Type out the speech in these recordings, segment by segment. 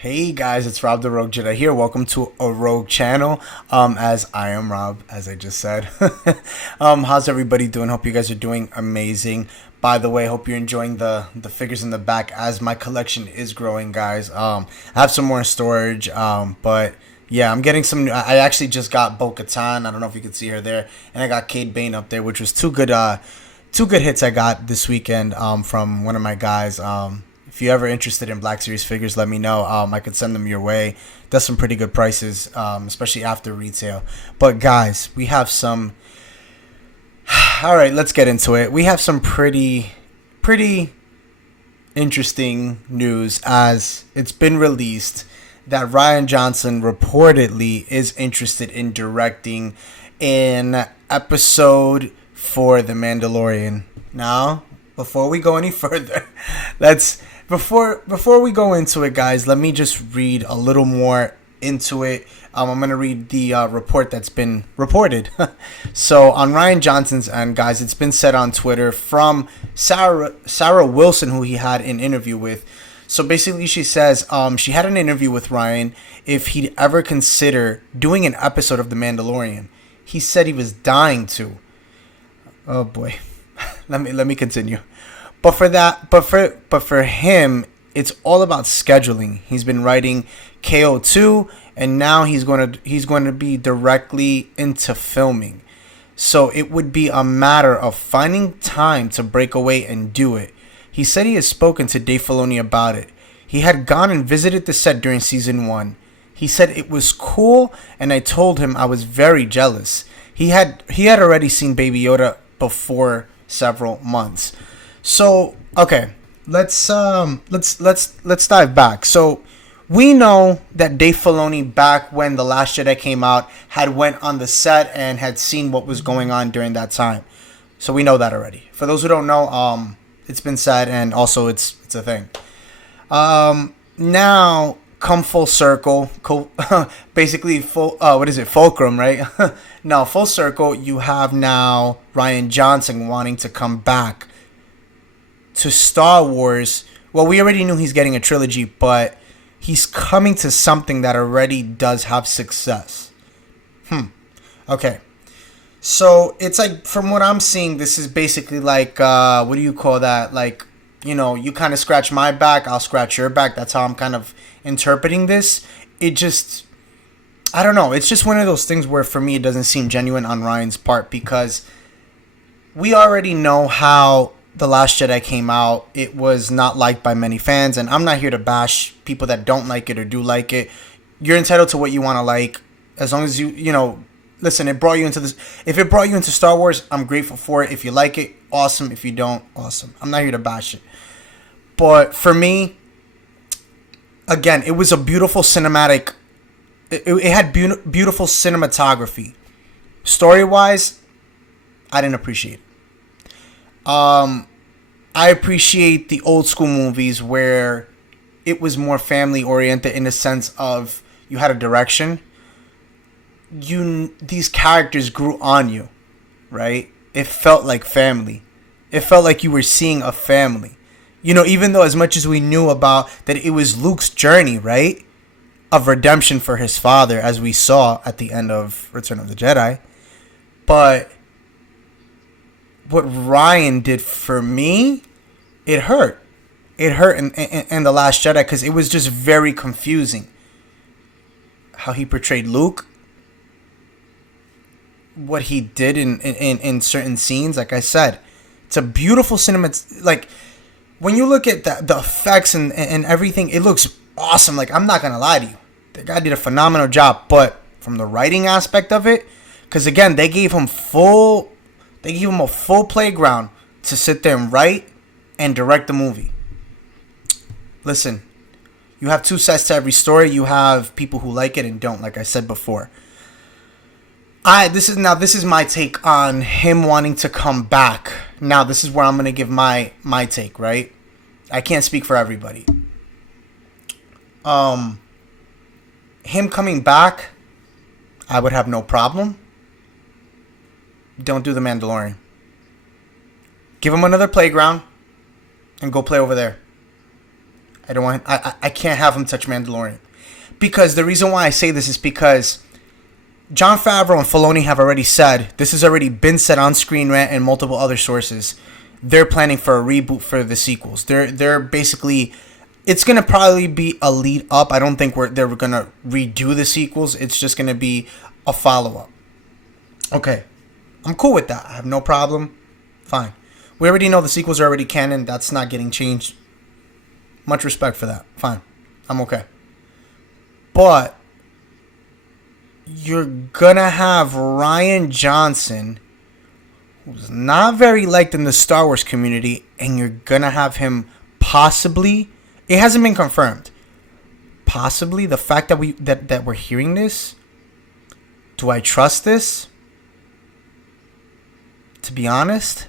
Hey guys, it's Rob the Rogue Jedi here. Welcome to a Rogue channel. As I am Rob, as I just said. How's everybody doing? Hope you guys are doing amazing. By the way, hope you're enjoying the figures in the back as my collection is growing, guys. I have some more in storage. But yeah, I'm getting some. I actually just got Bo-Katan. I don't know if you can see her there, and I got Cade Bane up there, which was two good hits I got this weekend. From one of my guys. If you're ever interested in Black Series figures, let me know. I could send them your way. That's some pretty good prices, especially after retail. But guys, we have some. All right, let's get into it. We have some pretty interesting news as it's been released that Rian Johnson reportedly is interested in directing an episode for The Mandolorian. Now, before we go any further, Before we go into it, guys, let me just read a little more into it. I'm going to read the report that's been reported. So on Rian Johnson's end, guys, it's been said on Twitter from Sarah Wilson, who he had an interview with. So basically she says she had an interview with Rian if he'd ever consider doing an episode of The Mandalorian. He said he was dying to. Oh boy. Let me continue. But for him, it's all about scheduling. He's been writing KO2, and now he's going to be directly into filming. So it would be a matter of finding time to break away and do it. He said he has spoken to Dave Filoni about it. He had gone and visited the set during season 1. He said it was cool, and I told him I was very jealous. He had already seen Baby Yoda before several months. So, okay, let's dive back. So, we know that Dave Filoni, back when The Last Jedi came out, had went on the set and had seen what was going on during that time. So we know that already. For those who don't know, it's been said, and also it's a thing. Now come full circle, basically fulcrum, right? Now full circle, you have now Rian Johnson wanting to come back to Star Wars. Well, we already knew he's getting a trilogy, but he's coming to something that already does have success. Okay. So it's like, from what I'm seeing, this is basically like, what do you call that? Like, you kind of scratch my back, I'll scratch your back. That's how I'm kind of interpreting this. I don't know. It's just one of those things where, for me, it doesn't seem genuine on Ryan's part, because we already know how The Last Jedi came out. It was not liked by many fans, and I'm not here to bash people that don't like it or do like it. You're entitled to what you want to like, as long as listen, it brought you into this. If it brought you into Star Wars, I'm grateful for it. If you like it, awesome. If you don't, awesome. I'm not here to bash it. But for me, again, it was a beautiful cinematic. It had beautiful cinematography. Story-wise, I didn't appreciate it. I appreciate the old school movies where it was more family oriented, in the sense of you had a direction. These characters grew on you, right? It felt like family. It felt like you were seeing a family. Even though, as much as we knew about that, it was Luke's journey, right, of redemption for his father, as we saw at the end of Return of the Jedi. But what Ryan did for me, it hurt. It hurt in The Last Jedi, because it was just very confusing. How he portrayed Luke, what he did in certain scenes. Like I said, it's a beautiful cinema. Like, when you look at the effects and everything, it looks awesome. Like, I'm not going to lie to you. The guy did a phenomenal job. But from the writing aspect of it, because again, they gave him a full playground to sit there and write and direct the movie. Listen, you have two sides to every story. You have people who like it and don't, like I said before. This is my take on him wanting to come back. Now, this is where I'm going to give my take, right? I can't speak for everybody. Him coming back, I would have no problem. Don't do The Mandalorian. Give him another playground and go play over there. I don't want. I can't have him touch Mandalorian, because the reason why I say this is because Jon Favreau and Filoni have already said, this has already been said on Screen Rant and multiple other sources, they're planning for a reboot for the sequels. They're basically, it's gonna probably be a lead up. I don't think they're gonna redo the sequels. It's just gonna be a follow up. Okay, I'm cool with that. I have no problem. Fine. We already know the sequels are already canon. That's not getting changed. Much respect for that. Fine. I'm okay. But you're gonna have Rian Johnson, who's not very liked in the Star Wars community, and you're gonna have him possibly, it hasn't been confirmed, possibly, the fact that we're hearing this, do I trust this? To be honest,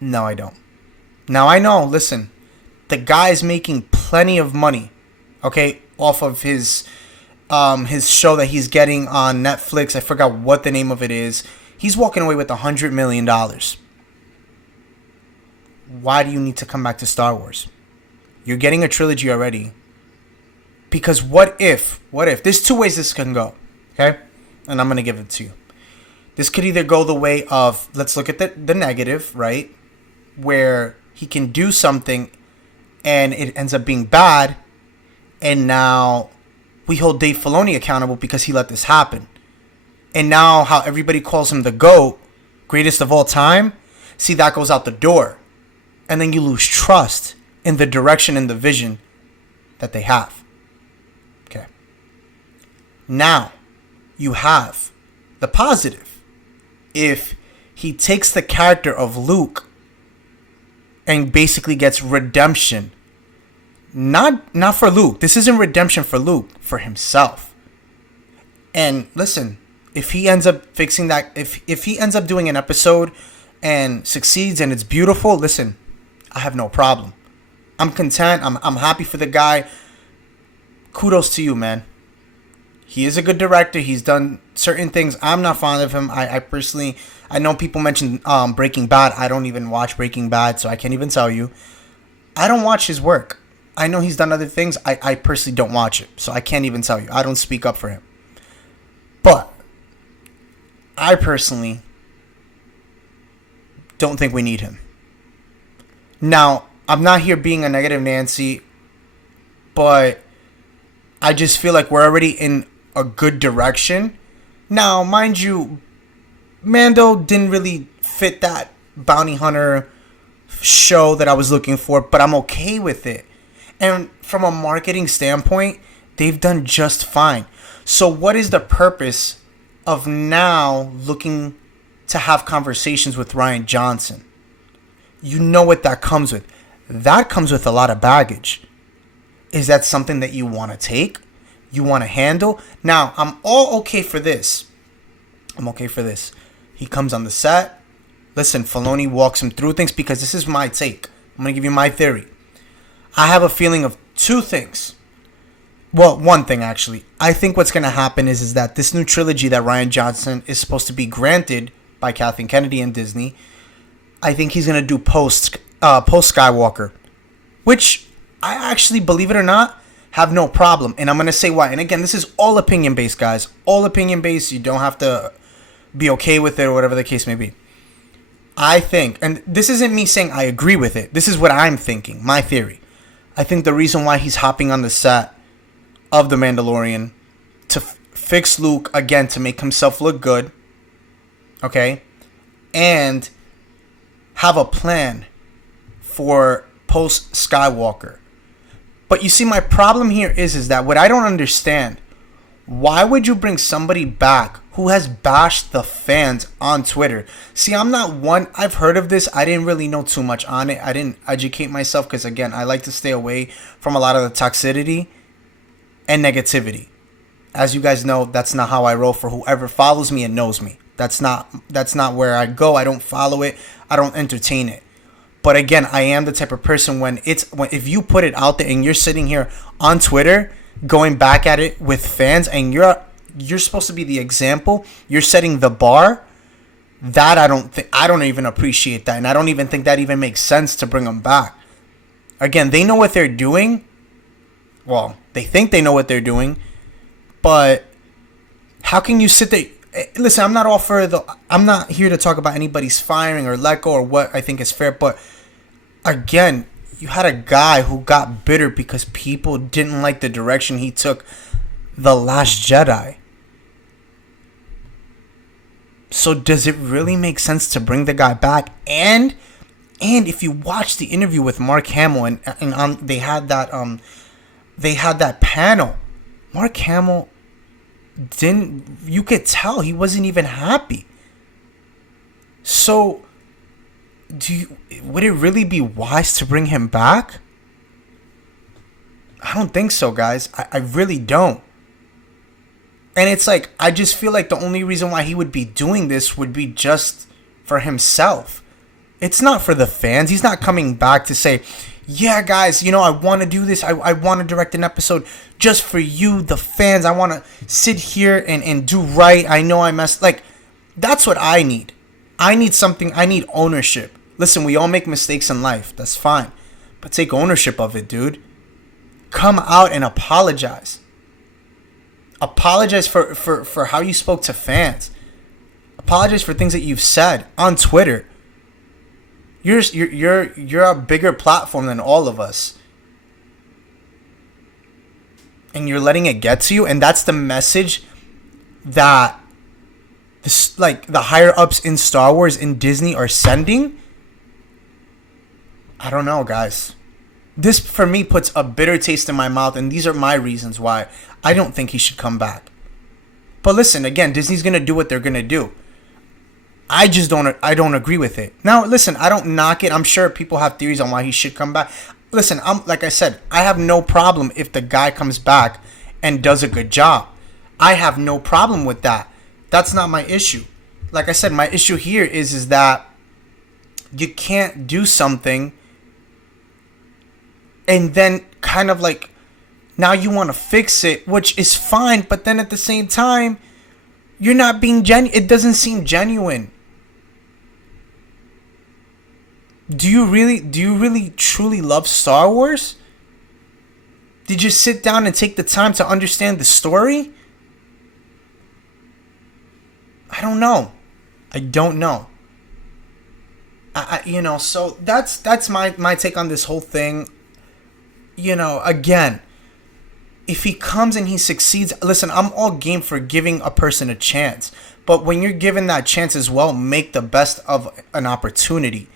no, I don't. Now, I know, listen, the guy's making plenty of money, okay, off of his show that he's getting on Netflix. I forgot what the name of it is. He's walking away with $100 million. Why do you need to come back to Star Wars? You're getting a trilogy already. Because what if, there's two ways this can go, okay? And I'm going to give it to you. This could either go the way of, let's look at the negative, right? Where he can do something and it ends up being bad, and now we hold Dave Filoni accountable because he let this happen. And now how everybody calls him the GOAT, greatest of all time, see, that goes out the door. And then you lose trust in the direction and the vision that they have. Okay. Now, you have the positive. If he takes the character of Luke and basically gets redemption. Not for Luke. This isn't redemption for Luke, for himself. And listen, if he ends up fixing that, if he ends up doing an episode and succeeds and it's beautiful, listen, I have no problem. I'm content. I'm happy for the guy. Kudos to you, man. He is a good director. He's done certain things. I'm not fond of him. I personally, I know people mention Breaking Bad. I don't even watch Breaking Bad, so I can't even tell you. I don't watch his work. I know he's done other things. I personally don't watch it, so I can't even tell you. I don't speak up for him. But I personally don't think we need him. Now, I'm not here being a negative Nancy, but I just feel like we're already in a good direction. Now, mind you, Mando didn't really fit that bounty hunter show that I was looking for, but I'm okay with it. And from a marketing standpoint, they've done just fine. So what is the purpose of now looking to have conversations with Rian Johnson? You know what that comes with. That comes with a lot of baggage. Is that something that you want to take? You want to handle? Now, I'm all okay for this. I'm okay for this. He comes on the set. Listen, Filoni walks him through things because this is my take. I'm going to give you my theory. I have a feeling of two things. Well, one thing, actually. I think what's going to happen is that this new trilogy that Rian Johnson is supposed to be granted by Kathleen Kennedy and Disney, I think he's going to do post Skywalker, which I actually, believe it or not, have no problem. And I'm going to say why. And again, this is all opinion-based, guys. All opinion-based. You don't have to be okay with it or whatever the case may be. I think, and this isn't me saying I agree with it. This is what I'm thinking, my theory. I think the reason why he's hopping on the set of The Mandalorian to fix Luke, again, to make himself look good, okay, and have a plan for post-Skywalker. But you see, my problem here is that what I don't understand, why would you bring somebody back who has bashed the fans on Twitter? See, I'm not one, I've heard of this. I didn't really know too much on it. I didn't educate myself because, again, I like to stay away from a lot of the toxicity and negativity. As you guys know, that's not how I roll for whoever follows me and knows me. That's not where I go. I don't follow it. I don't entertain it. But again, I am the type of person when if you put it out there and you're sitting here on Twitter going back at it with fans and you're supposed to be the example, you're setting the bar, that I don't even appreciate that, and I don't even think that even makes sense to bring them back. Again, they know what they're doing. Well, they think they know what they're doing, but how can you sit there? Listen, I'm not here to talk about anybody's firing or let go or what I think is fair, but again, you had a guy who got bitter because people didn't like the direction he took The Last Jedi. So does it really make sense to bring the guy back? And if you watch the interview with Mark Hamill and they had that panel, Mark Hamill you could tell he wasn't even happy. So would it really be wise to bring him back? I don't think so, guys. I really don't. And it's like, I just feel like the only reason why he would be doing this would be just for himself. It's not for the fans. He's not coming back to say, yeah, guys, I want to do this. I want to direct an episode just for you, the fans. I want to sit here and do right. I know I messed. Like, that's what I need. I need ownership. Listen, we all make mistakes in life. That's fine. But take ownership of it, dude. Come out and apologize. Apologize for how you spoke to fans. Apologize for things that you've said on Twitter. You're a bigger platform than all of us. And you're letting it get to you, and that's the message that the higher ups in Star Wars, in Disney, are sending. I don't know, guys. This, for me, puts a bitter taste in my mouth, and these are my reasons why I don't think he should come back. But listen, again, Disney's going to do what they're going to do. I don't agree with it. Now, listen, I don't knock it. I'm sure people have theories on why he should come back. Listen, like I said, I have no problem if the guy comes back and does a good job. I have no problem with that. That's not my issue. Like I said, my issue here is that you can't do something and then kind of like now you want to fix it, which is fine, but then at the same time, you're not being genuine. It doesn't seem genuine. Do you really truly love Star Wars? Did you sit down and take the time to understand the story? I don't know. So that's my take on this whole thing. Again, if he comes and he succeeds, listen, I'm all game for giving a person a chance. But when you're given that chance as well, make the best of an opportunity.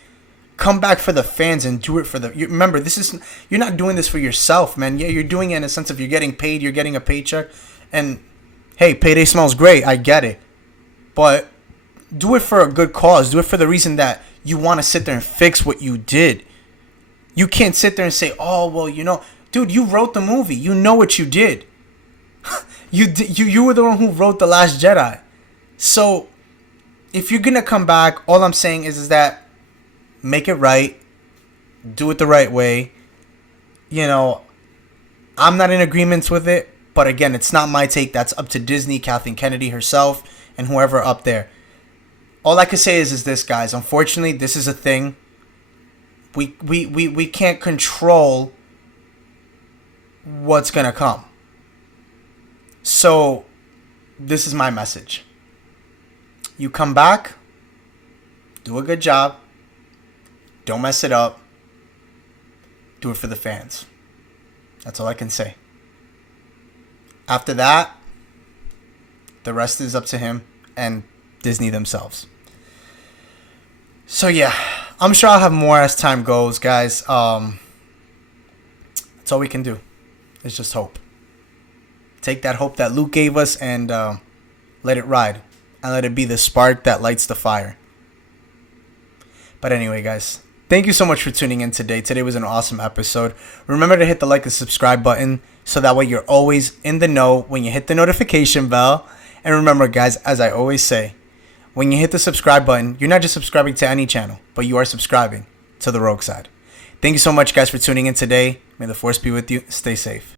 Come back for the fans and do it for remember, you're not doing this for yourself, man. Yeah, you're doing it in a sense of you're getting paid, you're getting a paycheck. And hey, payday smells great. I get it. But do it for a good cause. Do it for the reason that you want to sit there and fix what you did. You can't sit there and say, oh, well, dude, you wrote the movie. You know what you did. You were the one who wrote The Last Jedi. So if you're going to come back, all I'm saying is that make it right. Do it the right way. I'm not in agreement with it. But again, it's not my take. That's up to Disney, Kathleen Kennedy herself, and whoever up there. All I can say is this, guys. Unfortunately, this is a thing. We can't control what's going to come. So, this is my message. You come back, do a good job, don't mess it up, do it for the fans. That's all I can say. After that, the rest is up to him and Disney themselves. So yeah, I'm sure I'll have more as time goes, guys. That's all we can do. It's just hope. Take that hope that Luke gave us and let it ride. And let it be the spark that lights the fire. But anyway, guys, thank you so much for tuning in today. Today was an awesome episode. Remember to hit the like and subscribe button so that way you're always in the know when you hit the notification bell. And remember, guys, as I always say, when you hit the subscribe button, you're not just subscribing to any channel, but you are subscribing to the Rogue Side. Thank you so much, guys, for tuning in today. May the Force be with you. Stay safe.